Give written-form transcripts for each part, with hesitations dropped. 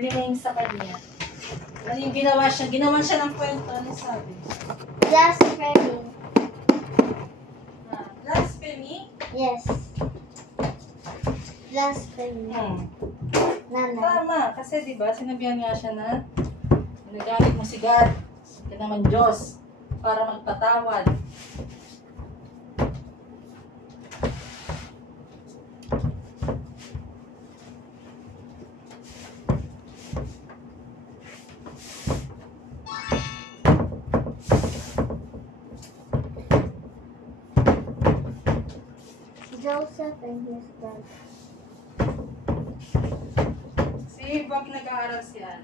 Bliming sa kanya. Ano yung ginawa siya? Ginawa siya ng kwento. Ano sabi? Blasphemy. Blasphemy? Yes. Blasphemy. Nanay. Tama. Kasi diba, sinabihan nga siya na nagamit mo si God. Ka naman Diyos. Para magpatawad. Joseph and his brother. Si Bob nag-aaral siya.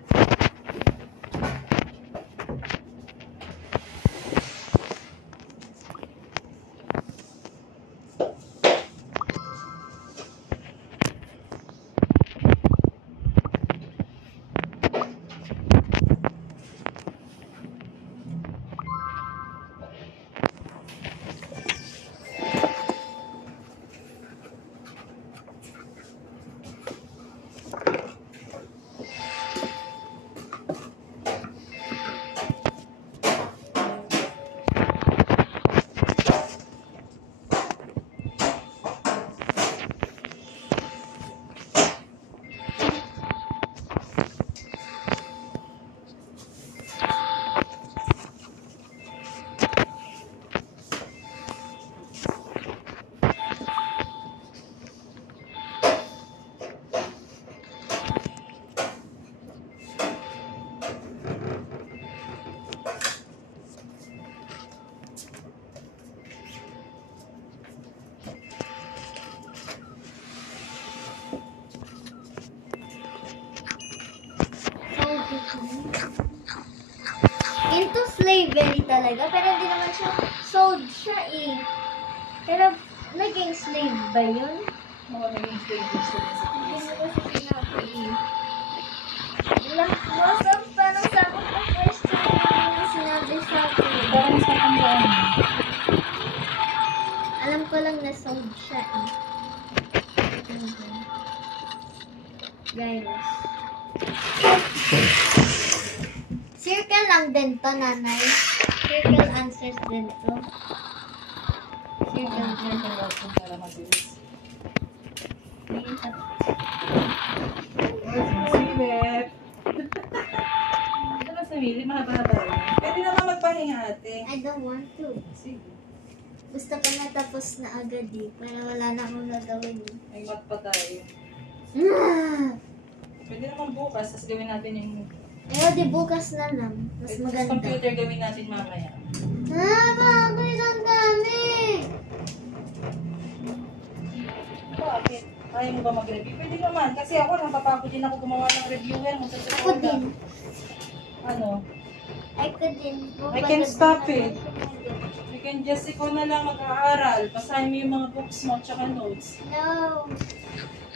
Into slavery talaga, pero hindi naman siya sold siya eh. Pero naging slave ba yun? Oo, naging slave din siya sa Hindi Kristo. mo kasi sinabi eh. Most of parang sagot na question na sinabi sa akin. Parang sa tandaan mo. Alam ko lang na sold siya eh. Gyros. Circle lang din to, nanay. Circle answers din to. Circle din. Para mabilis. Ayun sa... Silip. Ano sumili? Mahaba-haba rin. Pwede naman magpahinga ate. I don't want to. Sige. Gusto ko na tapos na agad eh. Para wala na akong nagawin eh. May mat pa tayo. Pwede naman bukas. Tapos gawin natin yung... Ayaw, di bukas na lang. Mas Sa maganda. computer gawin natin mamaya. Bakit ang dami? Bakit? Kaya mo ba mag-review? Pwede naman. Kasi ako, napapagod din ako gumawa ng reviewer. Ako din. Ano? I could din. I can stop it. You can just, ikaw na lang mag-aaral. Basahin mo yung mga books mo, tsaka notes. No.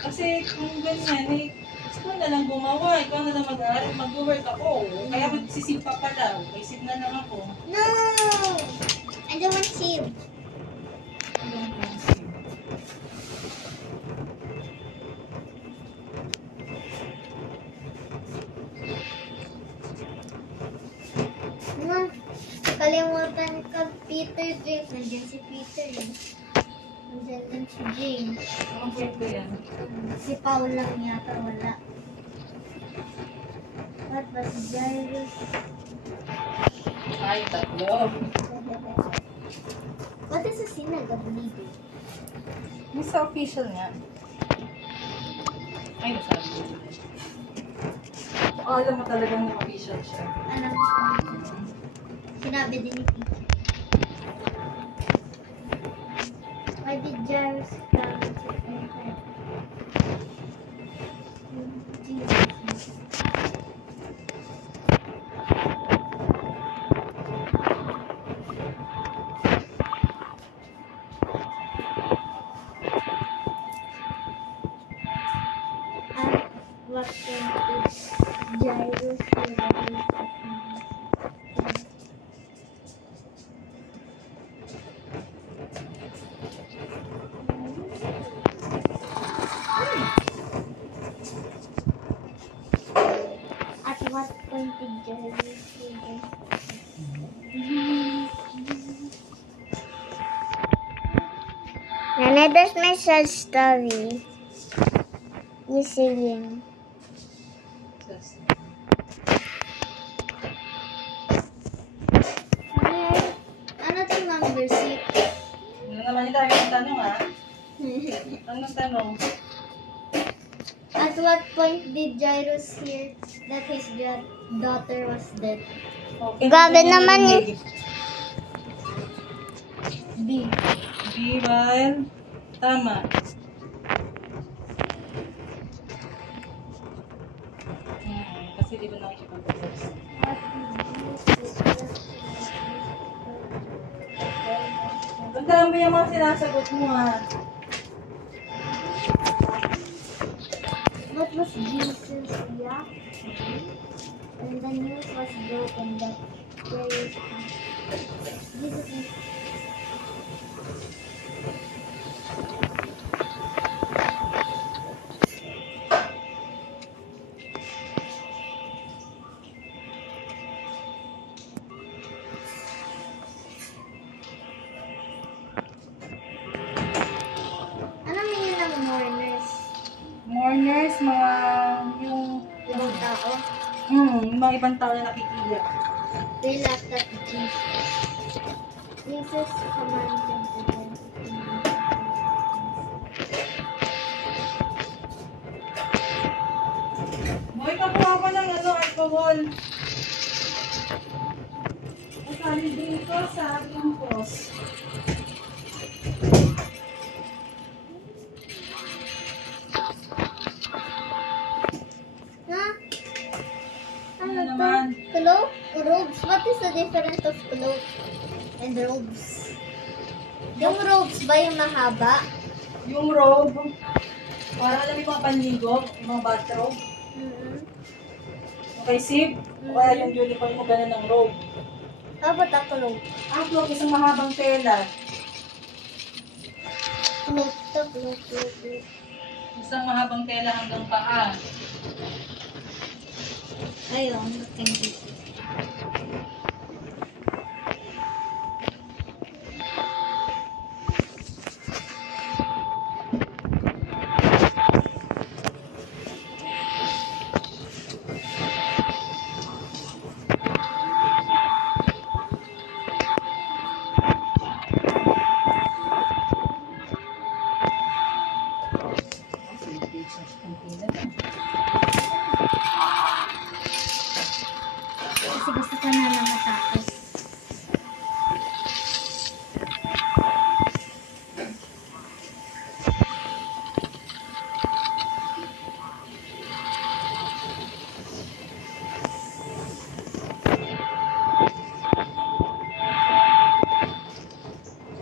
Kasi kung ganyan, eh, ikaw na lang gumawa. Ikaw na lang mag-aaral. Mag-work ako. Kaya magsisip pa pala. May sip na lang ako. No. I don't want to. Kalimutan ka, Peter James. Nandiyan si Peter eh. Nandiyan din si James. Ang kwento yan. Si Paul lang yata wala. What was Jairus? Ay, tatlo. What is a synagogue leader? Yung sa official nga. Ay, nasabi ko. Oh, alam mo talagang na official siya. Alam ko. Sinabi din ni teacher. Why did Jairus come to enter? Jesus. What can Jairus pointed gyrus. Nana, that's my sad story. You singing. Ano itong number 6? Ano naman yung dami ng tanong, ha? Anong tanong? At what point did Jairus hear that his daughter was dead? Okay, Grabe ano naman yung eh. B. B, while tama. Kasi di ba nakikipag-test? Ang dami yung mga sinasagot mo, ha? What was Jesus' yeah? And the news was broken that Jesus is ano meaning ng mourners? Mourners, mga yung Ibang tao. yung mga ibang tao na nakikiyak. They laughed at Jesus. Jesus commanded them to Boy, kakuha ko ng alcohol. Masali dito sa campus. Ha? Ano Ano naman? to? Cloak? Robes? What is the difference of cloak and robes? Yung robes ba yung mahaba? Yung robe, para alam yung mga panligo, yung mga bathrobe. Okay, Sib? O kaya yung uniform mo, ganun ng robe. How about a cloak? Ang cloak, isang mahabang tela. Cloak to, cloak. Isang mahabang tela hanggang paa. Ayun, candy. Kasi gusto ko na matapos.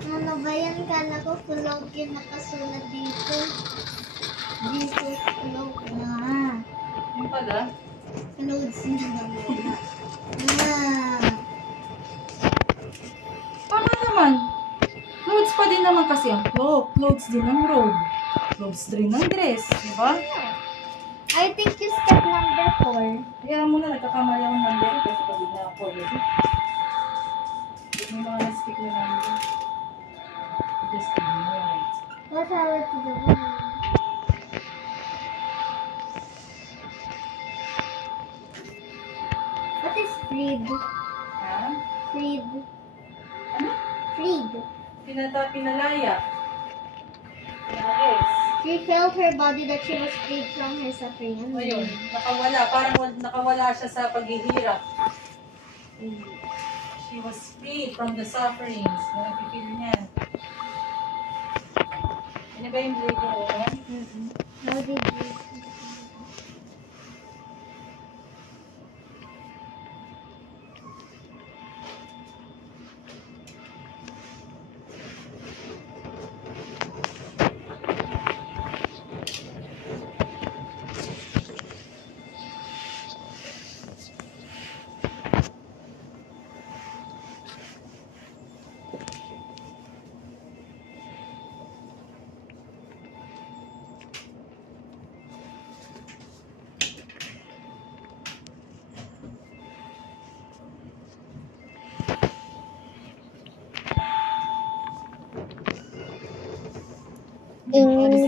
Ano ba yan? Kala ko kulog yung nakasulat dito. Jesus kulog na. Yung pala, Clothes na wala. tama naman. Clothes pa din naman kasi ang cloak. Clothes din ang robe. Clothes din ang dress. Diba? I think you step number 4. Kaya mo na, nagkakamali akong number kasi pag na ako ulit. May mga na-stick na number. Just ignore it. What are to the woman? What is freed? Ha? Freed. Ano? Freed. Pinalaya. Yes. She felt her body that she was freed from her suffering. Ano Ayun, yun? nakawala. Parang nakawala siya sa paghihirap. She was freed from the sufferings. Nakikil niya. Ano ba yung blade niya? How did you...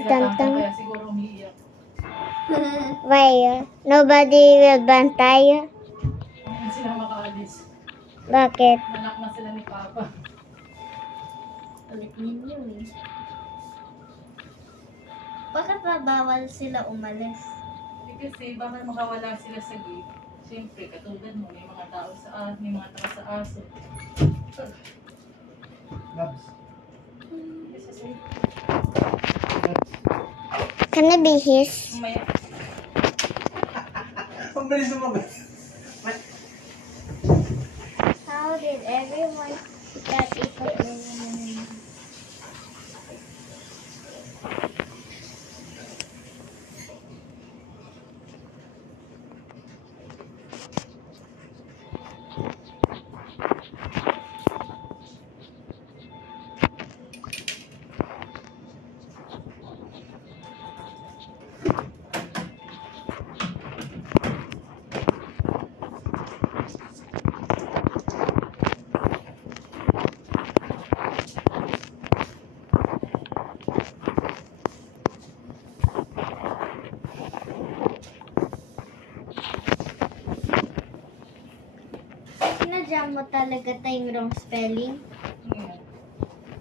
Tamtam. Kaya siguro umiiyak. Why? Nobody will bantay? Hindi sila makaalis. Bakit? Anak na sila ni Papa. Ulit ninyo eh. Bakit ba bawal sila umalis? Kasi baka makawala sila sa gate. Siyempre, katulad mo, may mga tao may mga tao sa aso. Labs. Kasi Can I be his? may Ang bilis lumabas. How did everyone get it? Sinadya mo talaga tayong wrong spelling? yeah.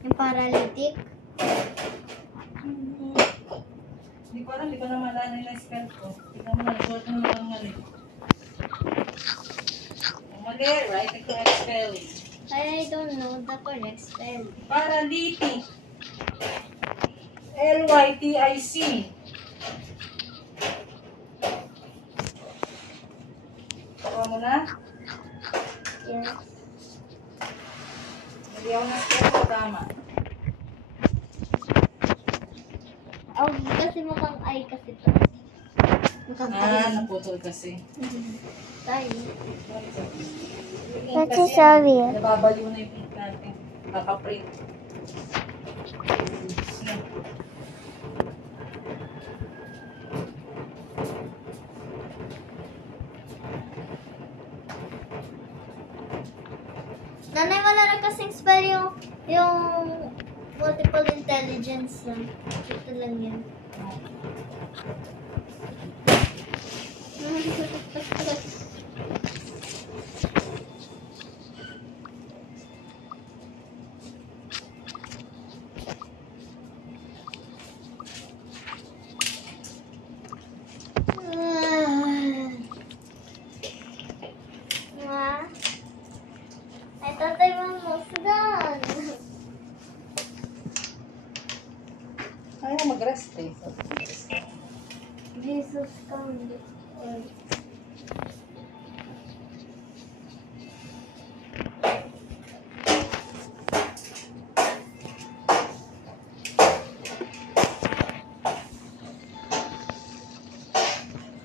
Yung paralytic? Hindi ko alam, hindi ko na maalala yung spell ko. Tignan mo na, short mo naman ang mali. Ang mali, right? The correct spelling. I don't know the correct spelling. Paralytic. Lytic. Kuha mo na? Yes. Hindi ako na-spell ko tama. Oh, kasi mukhang I kasi to. Mukhang I. Naputol kasi. Sorry. That's so weird. Nababaliw na yung ink natin. Kaka-print. Nanay, wala na kasing spell yung multiple intelligence. Ito lang yan. I thought I was almost done. Ayaw mo mag-rest eh. Jesus, come this way.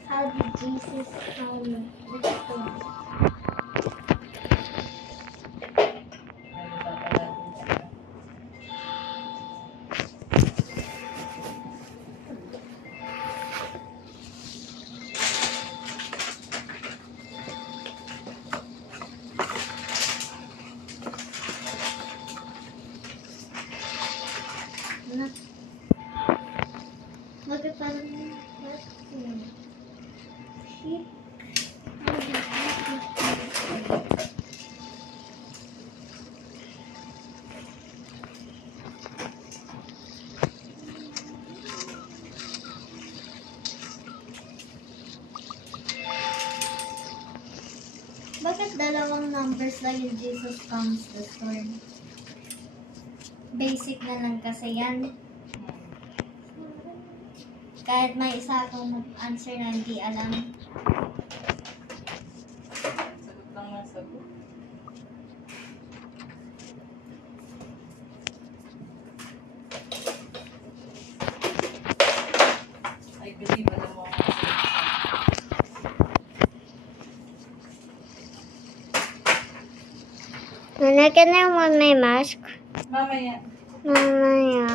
How did Jesus come this way? Ano? Bakit parang what? Shit. How did Jesus come this way? Bakit dalawang numbers lang yung Jesus comes the storm? Basic na lang kasi yan. Kahit may isa akong answer na hindi alam. Sagot lang ng sagot. I believe alam mo. Nana, can I wear my mask? Mamaya. Mamaya.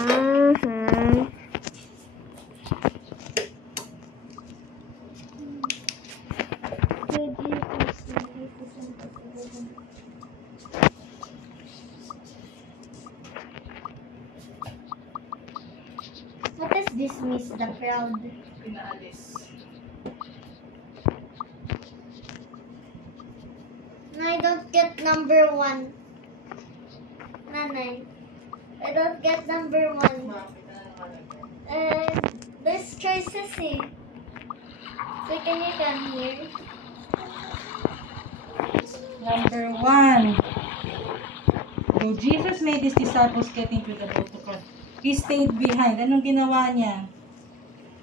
What is this Dismiss the crowd. Pinaalis. No, I don't get number 1. Nanay. I don't get number 1. Bakit na nakalagay? There's choices eh. So can you come here? Number 1. Though Jesus made his disciples get into the boat to cross, he stayed behind. Anong ginawa niya?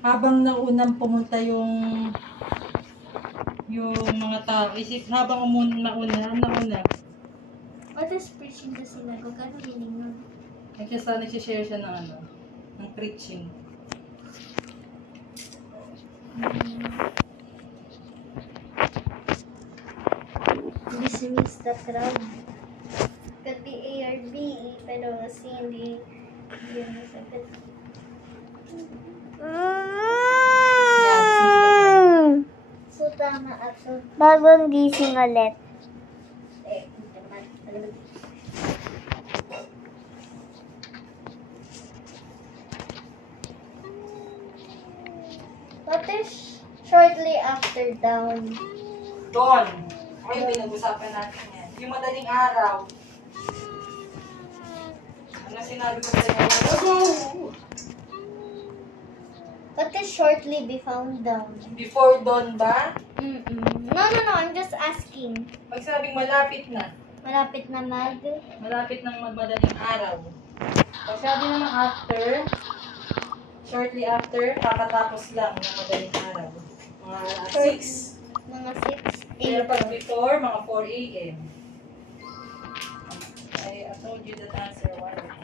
Habang naunang pumunta yung mga tao, habang nauna. What is preaching the synagogue? Ano meaning nun? Nagsishare siya ng preaching. Dismiss the crowd. Could be A or B, pero kasi hindi yun nasagot. So, tama ako. Bagong gising ulit. Hindi naman. What is shortly after dawn? Doon. Ay, pinag-usapan natin yan. Yung madaling araw. Ano sinabi ko sa'yo? Go! What is shortly be found down? Before dawn ba? No, I'm just asking. Pag sabing malapit na. Malapit na Malapit ng magmadaling araw. Pag sabi naman after, shortly after, kakatapos lang ng madaling araw. Mga 6. mga 6, Pero 8. pag before, mga 4 a.m. I told you that answer a while ago.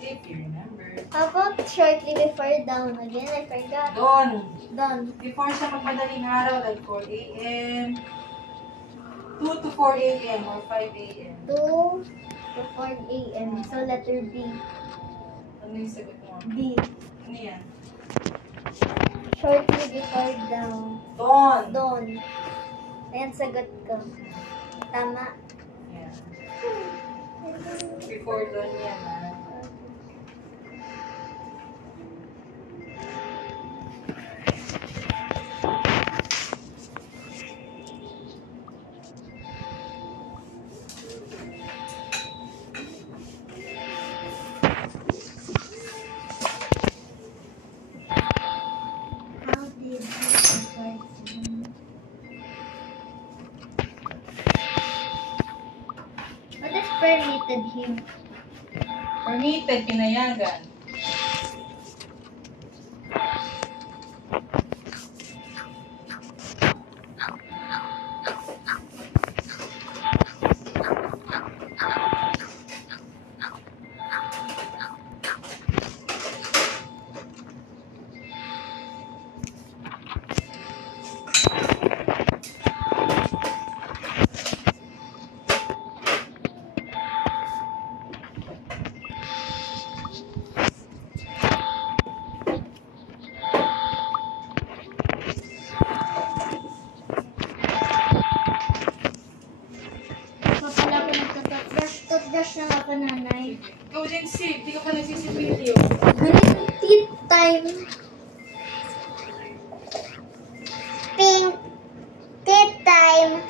If you remember. How about shortly before dawn? Again, I forgot. Dawn. Before siya magmadaling araw, like 4 a.m. 2 to 4 a.m. or 5 a.m. 2 to 4 a.m. So, letter B. Ano yung sagot mo? B. Ano yan? Shortly before dawn. Dawn. Ayan, sagot ko. Tama. Yeah. Before dawn yan, ha? How did he avoid him? What is permitted him? Permitted, pinayagan. Mapala ko nagtatoothbrush. Toothbrush na ako, nanay. Ikaw din, Sid. Di ka pa nagsisipilyo. Ganun teeth time. Pink. Tea time.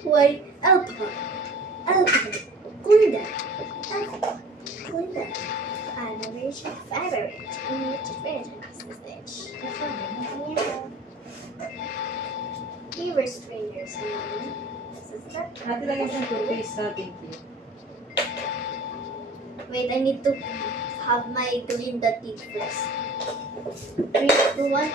Why? Alcohol. Gunda. Alcohol. Gunda. Average. Average. Fever sprayers. Ate lagyan siyang toothpaste sa ating Wait, I need to have my clean the teeth first. 3, 2, 1.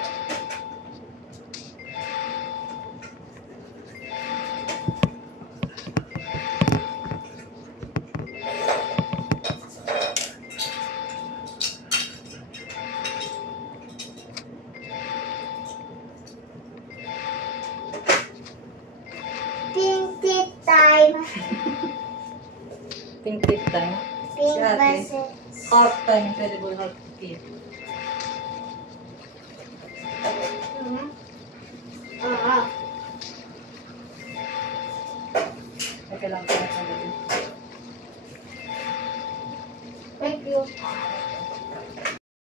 Pink tea time. Pink tip time. Pink Si ate. bases. Half time, incredible half tip. Okay lang po. Thank you.